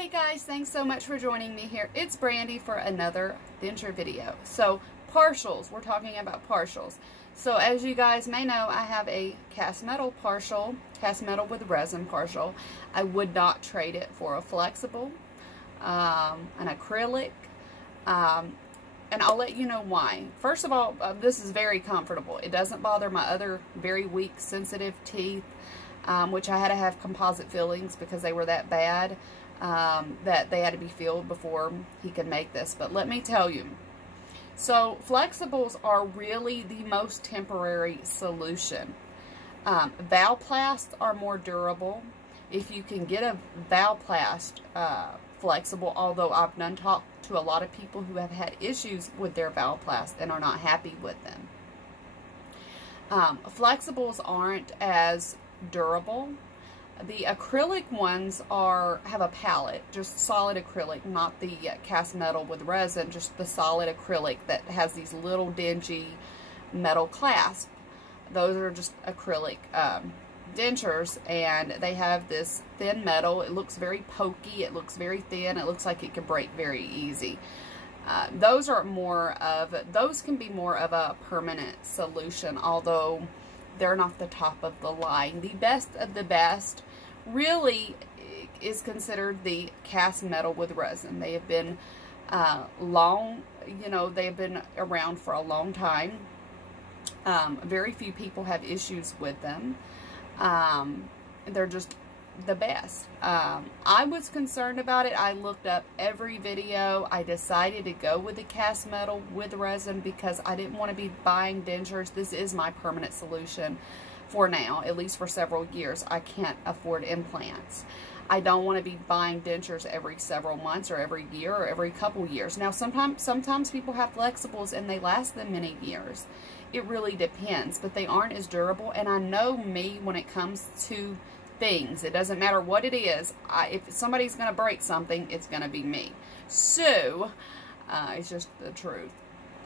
Hey guys, thanks so much for joining me here. It's Brandy for another denture video. So partials, we're talking about partials. So as you guys may know, I have a cast metal partial, cast metal with resin partial. I would not trade it for a flexible, an acrylic, and I'll let you know why. First of all, this is very comfortable. It doesn't bother my other very weak, sensitive teeth, which I had to have composite fillings because they were that bad. That they had to be filled before he could make this. But let me tell you, so flexibles are really the most temporary solution. Valplast are more durable. If you can get a Valplast flexible, although I've done talk to a lot of people who have had issues with their Valplast and are not happy with them. Flexibles aren't as durable. The acrylic ones have a palette, just solid acrylic, not the cast metal with resin, just the solid acrylic that has these little dingy metal clasps. Those are just acrylic dentures, and they have this thin metal. It looks very pokey, it looks very thin, it looks like it could break very easy. Those can be more of a permanent solution, although they're not the top of the line. The best of the best really is considered the cast metal with resin. They have been they've been around for a long time. Very few people have issues with them. They're just the best. I was concerned about it. I looked up every video. I decided to go with the cast metal with resin because I didn't want to be buying dentures. This is my permanent solution for now, at least for several years. I can't afford implants. I don't want to be buying dentures every several months or every year or every couple years. Now, sometimes people have flexibles and they last them many years. It really depends, but they aren't as durable. And I know me when it comes to things. It doesn't matter what it is. If somebody's going to break something, it's going to be me. So, it's just the truth.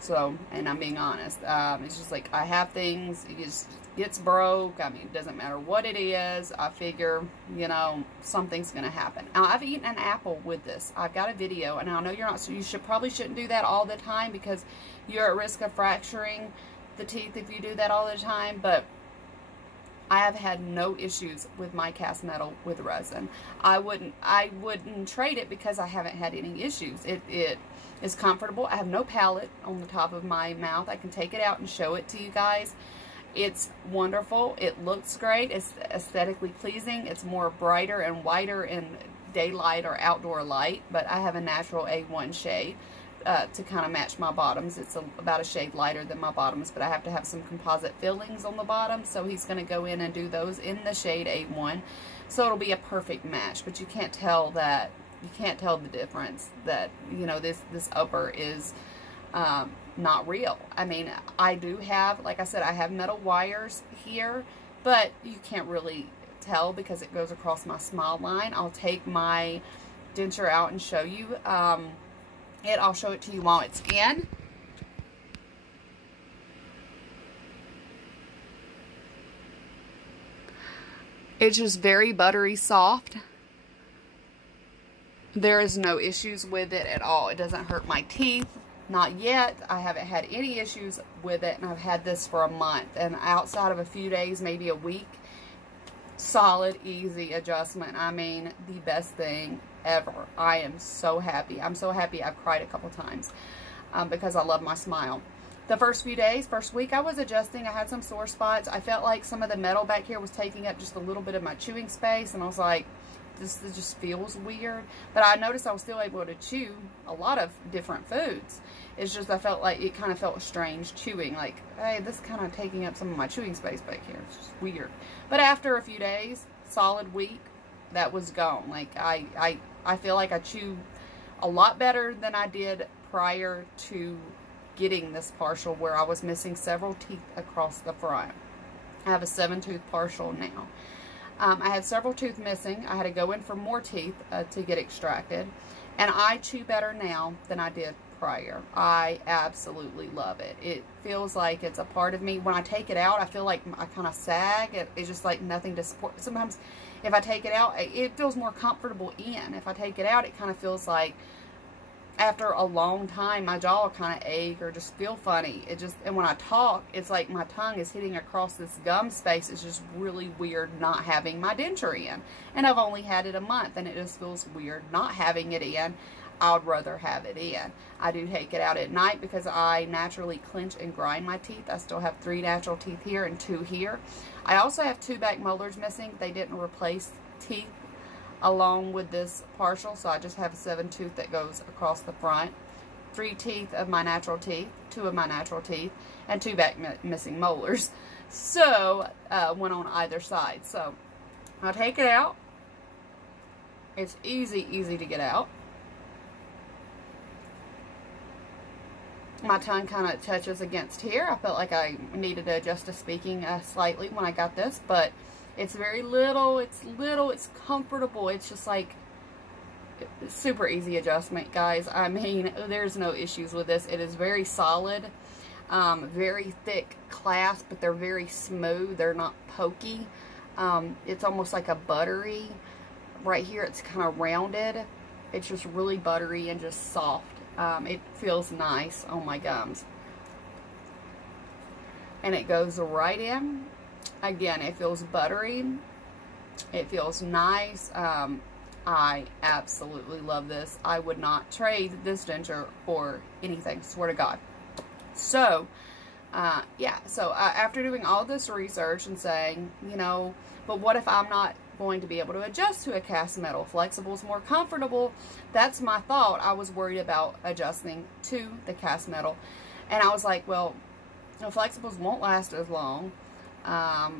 So, and I'm being honest. It's just like I have things, it just gets broke. I mean, it doesn't matter what it is. I figure, something's going to happen. Now, I've eaten an apple with this. I've got a video, and I know you probably shouldn't do that all the time because you're at risk of fracturing the teeth if you do that all the time, but I have had no issues with my cast metal with resin. I wouldn't trade it because I haven't had any issues. It is comfortable. I have no palate on the top of my mouth. I can take it out and show it to you guys. It's wonderful. It looks great. It's aesthetically pleasing. It's more brighter and whiter in daylight or outdoor light, but I have a natural A1 shade to kind of match my bottoms. It's about a shade lighter than my bottoms, but I have to have some composite fillings on the bottom, so he's going to go in and do those in the shade A1, so it'll be a perfect match. But you can't tell the difference that this upper is not real. I mean, I do have, like I said, I have metal wires here, but you can't really tell because it goes across my smile line. I'll take my denture out and show you I'll show it to you while it's in. It's just very buttery soft. There is no issues with it at all. It doesn't hurt my teeth. Not yet. I haven't had any issues with it, and I've had this for a month. And outside of a few days, maybe a week, solid, easy adjustment. I mean, the best thing ever. I am so happy. I'm so happy I've cried a couple times because I love my smile. The first few days, first week, I was adjusting. I had some sore spots. I felt like some of the metal back here was taking up just a little bit of my chewing space, and I was like, this just feels weird. But I noticed I was still able to chew a lot of different foods. It's just I felt like it kind of felt strange chewing, like, hey, this is kind of taking up some of my chewing space back here. It's just weird. But after a few days, solid week, that was gone. Like I feel like I chew a lot better than I did prior to getting this partial, where I was missing several teeth across the front. I have a 7-tooth partial now. I had several teeth missing. I had to go in for more teeth to get extracted. And I chew better now than I did prior. I absolutely love it. It feels like it's a part of me. When I take it out, I feel like I kind of sag. It's just like nothing to support. Sometimes If I take it out, it feels more comfortable in. If I take it out, it kind of feels like after a long time, my jaw will kind of ache or just feel funny. And when I talk, it's like my tongue is hitting across this gum space. It's just really weird not having my denture in. And I've only had it a month, and it just feels weird not having it in. I would rather have it in. I do take it out at night because I naturally clench and grind my teeth. I still have 3 natural teeth here and 2 here. I also have 2 back molars missing. They didn't replace teeth along with this partial, so I just have a 7 tooth that goes across the front. 3 teeth of my natural teeth, 2 of my natural teeth, and 2 back missing molars. So, one on either side. So, I'll take it out. It's easy to get out. My tongue kind of touches against here. I felt like I needed to adjust to speaking slightly when I got this, but it's very little, it's comfortable. It's just like super easy adjustment, guys. I mean, there's no issues with this. It is very solid, very thick clasp, but they're very smooth. They're not pokey. It's almost like a buttery. Right here, it's kind of rounded. It's just really buttery and just soft. It feels nice on my gums. And it goes right in. Again, it feels buttery. It feels nice. I absolutely love this. I would not trade this denture for anything, swear to God. So, yeah. So, after doing all this research and saying, you know, but what if I'm not going to be able to adjust to a cast metal? Flexible is more comfortable. That's my thought. I was worried about adjusting to the cast metal. And I was like, well, the flexibles won't last as long. I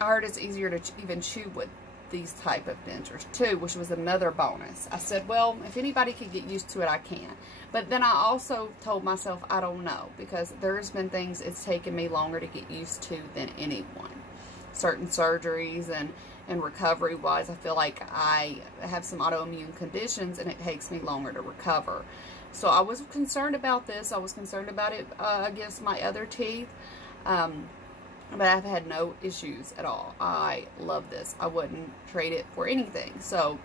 heard it's easier to even chew with these type of dentures too, which was another bonus. I said, well, if anybody could get used to it, I can. But then I also told myself, I don't know, because there's been things it's taken me longer to get used to than anyone. Certain surgeries and recovery wise, I feel like I have some autoimmune conditions and it takes me longer to recover. So I was concerned about this. I was concerned about it against my other teeth. But I've had no issues at all. I love this. I wouldn't trade it for anything. So,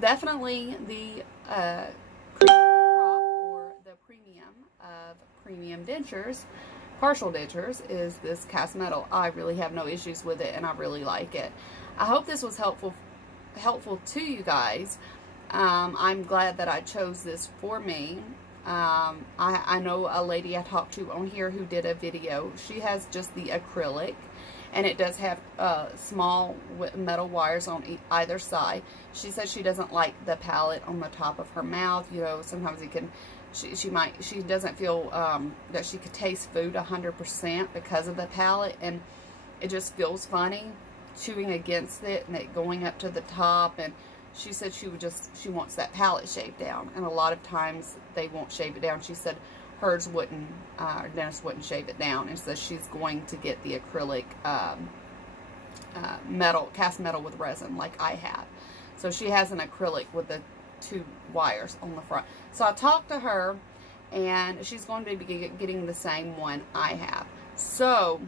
definitely the crop or the premium of premium dentures, partial dentures, is this cast metal. I really have no issues with it, and I really like it. I hope this was helpful to you guys. I'm glad that I chose this for me. I know a lady I talked to on here who did a video. She has just the acrylic, and it does have small metal wires on either side. She says she doesn't like the palate on the top of her mouth. You know, sometimes it can, she doesn't feel that she could taste food 100% because of the palate, and it just feels funny chewing against it and it going up to the top. And she said she wants that palate shaved down, and a lot of times they won't shave it down. She said hers wouldn't, her dentist wouldn't shave it down, and so she's going to get the acrylic cast metal with resin like I have. So she has an acrylic with the 2 wires on the front. So I talked to her, and she's going to be getting the same one I have. So,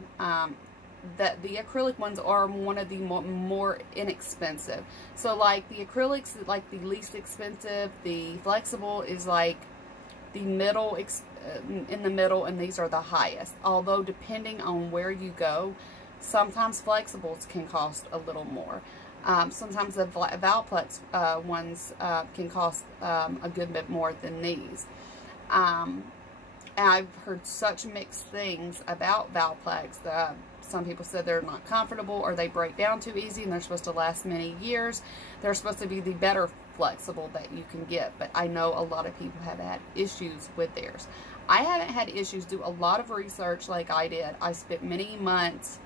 that the acrylic ones are one of the more inexpensive. So like the acrylics, like the least expensive, the flexible is like the middle, in the middle, and these are the highest. Although depending on where you go, sometimes flexibles can cost a little more. Sometimes the Valplex ones can cost a good bit more than these. And I've heard such mixed things about Valplex. Some people said they're not comfortable, or they break down too easy, and they're supposed to last many years. They're supposed to be the better flexible that you can get, but I know a lot of people have had issues with theirs. I haven't had issues. Do a lot of research like I did. I spent many months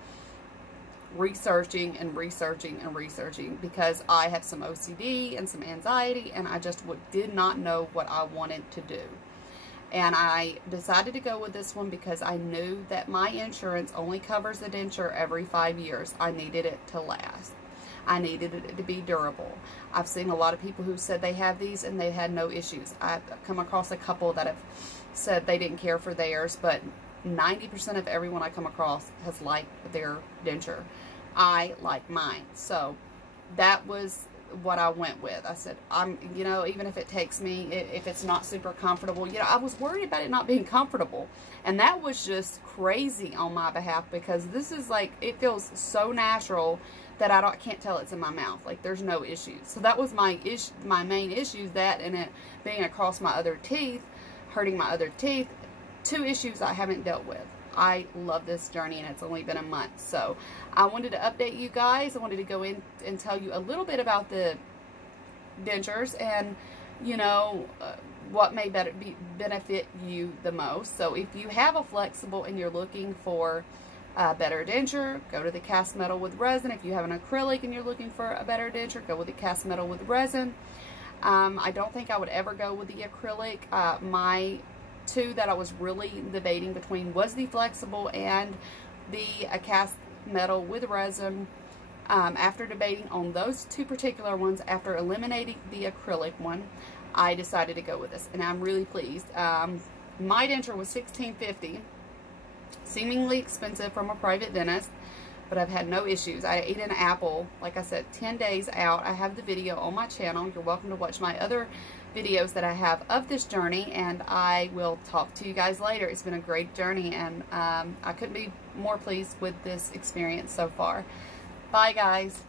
researching and researching and researching because I have some OCD and some anxiety, and I just did not know what I wanted to do. And I decided to go with this one because I knew that my insurance only covers the denture every 5 years. I needed it to last. I needed it to be durable. I've seen a lot of people who said they have these and they had no issues. I've come across a couple that have said they didn't care for theirs, but 90% of everyone I come across has liked their denture. I like mine. So that was what I went with. I said, you know, even if it takes me, if it's not super comfortable, you know, I was worried about it not being comfortable. And that was just crazy on my behalf, because this is like, it feels so natural that I can't tell it's in my mouth. Like, there's no issues. So that was my main issues, that and it being across my other teeth, hurting my other teeth. 2 issues I haven't dealt with. I love this journey, and it's only been a month. So I wanted to update you guys. I wanted to go in and tell you a little bit about the dentures and, you know, what may benefit you the most. So if you have a flexible and you're looking for a better denture, go to the cast metal with resin. If you have an acrylic and you're looking for a better denture, go with the cast metal with resin. I don't think I would ever go with the acrylic. My 2 that I was really debating between was the flexible and the cast metal with resin. After debating on those 2 particular ones, after eliminating the acrylic one, I decided to go with this, and I'm really pleased. My denture was $16.50, seemingly expensive from a private dentist, but I've had no issues. I ate an apple, like I said, 10 days out. I have the video on my channel. You're welcome to watch my other videos that I have of this journey, and I will talk to you guys later. It's been a great journey, and I couldn't be more pleased with this experience so far. Bye, guys.